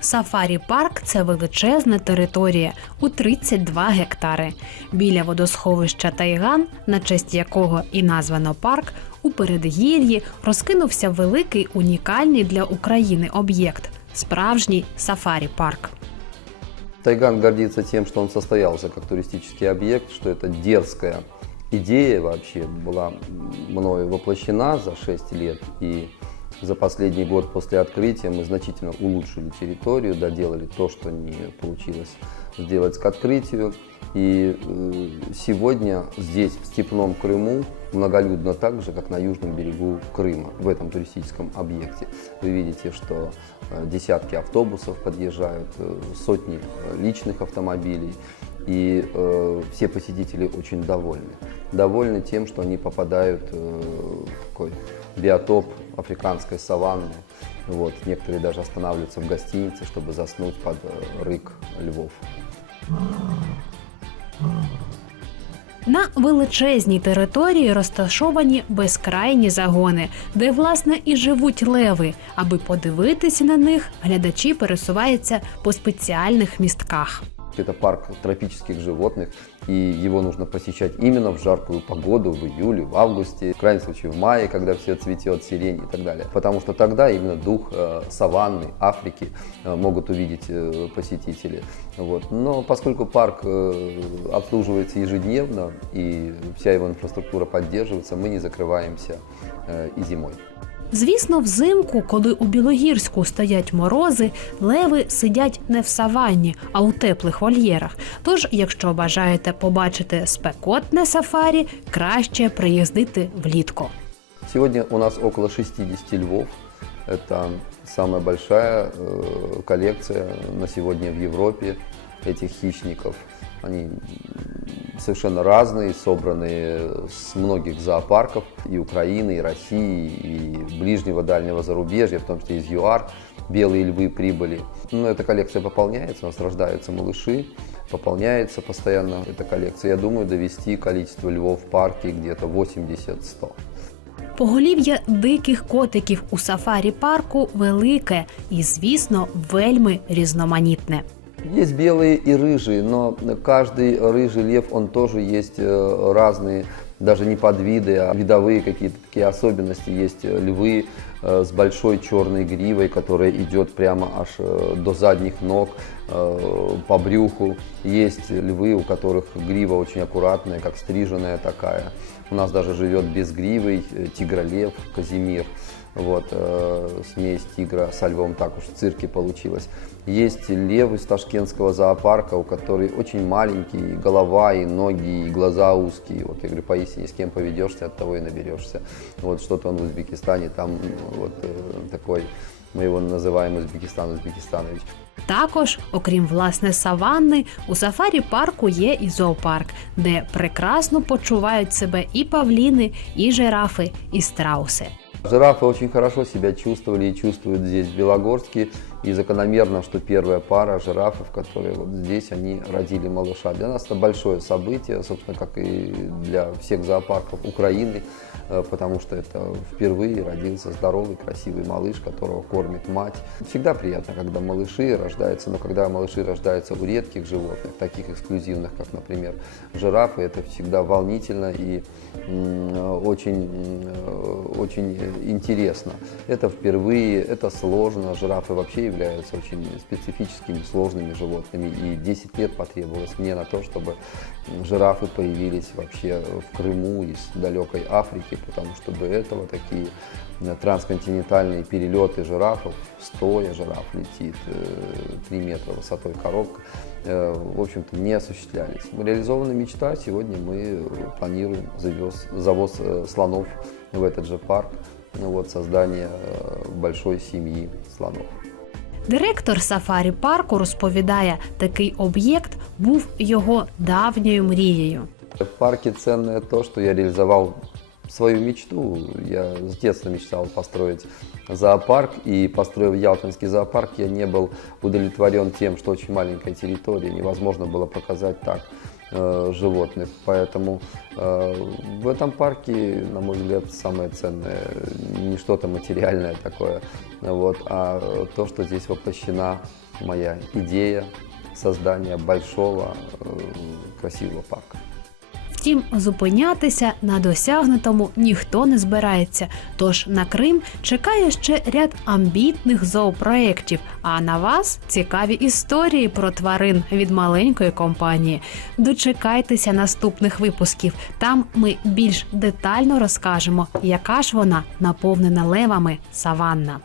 Сафарі-парк – це величезна територія у 32 гектари. Біля водосховища Тайган, на честь якого і названо парк, у передгір'ї розкинувся великий унікальний для України об'єкт – справжній сафарі-парк. Тайган гордится тем, что он состоялся как туристический объект, что это дерзкая идея вообще была мною воплощена за 6 лет. И за последний год после открытия мы значительно улучшили территорию, доделали то, что не получилось сделать к открытию. И сегодня здесь, в степном Крыму, многолюдно так же, как на южном берегу Крыма, в этом туристическом объекте. Вы видите, что десятки автобусов подъезжают, сотни личных автомобилей. И все посетители очень довольны. Довольны тем, что они попадают в такой биотоп африканской саванны. Вот. Некоторые даже останавливаются в гостинице, чтобы заснуть под рык львов. На величезній території розташовані безкрайні загони, де, власне, і живуть леви. Аби подивитися на них, глядачі пересуваються по спеціальних містках. Это парк тропических животных, и его нужно посещать именно в жаркую погоду, в июле, в августе, в крайнем случае в мае, когда все цветет, сирень и так далее. Потому что тогда именно дух саванны, Африки могут увидеть посетители. Вот. Но поскольку парк обслуживается ежедневно и вся его инфраструктура поддерживается, мы не закрываемся и зимой. Звісно, взимку, коли у Білогірську стоять морози, леви сидять не в саванні, а у теплих вольєрах. Тож, якщо бажаєте побачити спекотне сафарі, краще приїздити влітку. Сегодня у нас около 60 львов. Это самая большая коллекция на сегодня в Европе этих хищников. Они совершенно разные, собранные с многих зоопарков и Украины, и России, и ближнего дальнего зарубежья, в том числе из ЮАР. Белые львы прибыли. Но эта коллекция пополняется, у нас рождаются малыши, пополняется постоянно эта коллекция. Я думаю, довести количество львов в парке где-то 80-100. Поголів'я диких котиків у сафарі-парку велике і, звісно, вельми різноманітне. Есть белые и рыжие, но каждый рыжий лев, он тоже есть разные, даже не подвиды, а видовые какие-то такие особенности. Есть львы с большой черной гривой, которая идет прямо аж до задних ног, по брюху. Есть львы, у которых грива очень аккуратная, как стриженная такая. У нас даже живет безгривый тигролев Казимир. Вот, смесь тигра со львом, так уж в цирке получилось. Есть лев из ташкентского зоопарка, у которой очень маленький, и голова, и ноги, и глаза узкие. Вот я говорю, поистине, с кем поведешься, от того и наберешься. Вот что-то он в Узбекистане, там вот такой, мы его называем Узбекистанович. Також, окрім, власне, саванни, у сафарі-парку є і зоопарк, де прекрасно почувають себе і павліни, і жирафи, і страуси. Жирафы очень хорошо себя чувствовали и чувствуют здесь, в Белогорске. И закономерно, что первая пара жирафов, которые вот здесь, они родили малыша. Для нас это большое событие, собственно, как и для всех зоопарков Украины, потому что это впервые родился здоровый, красивый малыш, которого кормит мать. Всегда приятно, когда малыши рождаются, но когда малыши рождаются у редких животных, таких эксклюзивных, как, например, жирафы, это всегда волнительно и очень интересно. Это впервые, это сложно. Жирафы вообще являются очень специфическими, сложными животными. И 10 лет потребовалось мне на то, чтобы жирафы появились вообще в Крыму, из далекой Африки, потому что до этого такие трансконтинентальные перелеты жирафов, стоя жираф летит, 3 метра высотой коробка, в общем-то, не осуществлялись. Реализована мечта, сегодня мы планируем завоз слонов в этот же парк, вот, создание большой семьи слонов. Директор сафарі-парку розповідає, такий об'єкт був його давньою мрією. В парке ценное то, что я реализовал свою мечту. Я с детства мечтал построить зоопарк, и построив Ялтинский зоопарк, я не был удовлетворен тем, что очень маленькая территория, невозможно было показать так животных. Поэтому в этом парке, на мой взгляд, самое ценное не что-то материальное такое, вот, а то, что здесь воплощена моя идея создания большого красивого парка. Втім, зупинятися на досягнутому ніхто не збирається. Тож на Крим чекає ще ряд амбітних зоопроєктів, а на вас цікаві історії про тварин від маленької компанії. Дочекайтеся наступних випусків. Там ми більш детально розкажемо, яка ж вона наповнена левами саванна.